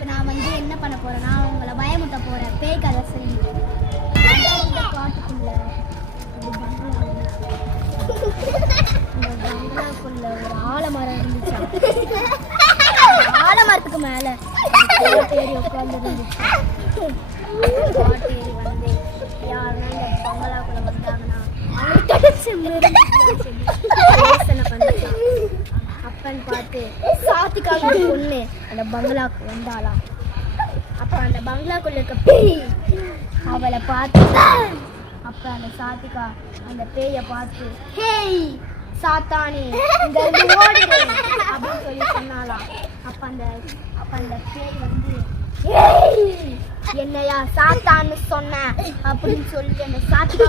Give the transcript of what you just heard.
இப்போ நான் வந்து என்ன பண்ண போறேன் நான் உங்களை பயமுட்ட போறேன். பேய் கதை சொல்லி. இந்த பங்களாக்குள்ள ஒரு ஆலமரம் இருந்துச்சு. ஆலமரத்துக்கு மேல ஒரு பேர் உட்கார்ந்து இருந்துச்சு. பாட்டு ஏறி வந்து யாருன்னா இந்த பங்களாக்குள்ள வந்தாங்கன்னா அப்பன்னு பார்த்து சாத்திக்காக பொண்ணு அந்த பங்களாக்கு வந்தாளா? அப்ப அந்த பங்களாக்குள்ள இருக்க பேய் அவளை பார்த்து அப்ப அந்த சாத்திகா அந்த பேயை பார்த்து ஹேய் சாத்தானே இங்க அப்படின்னு சொல்லி சொன்னாலாம் அப்ப அந்த அப்ப அந்த பேய் வந்து என்னையா சாத்தான்னு சொன்ன? அப்படின்னு சொல்லி அந்த சாத்திகா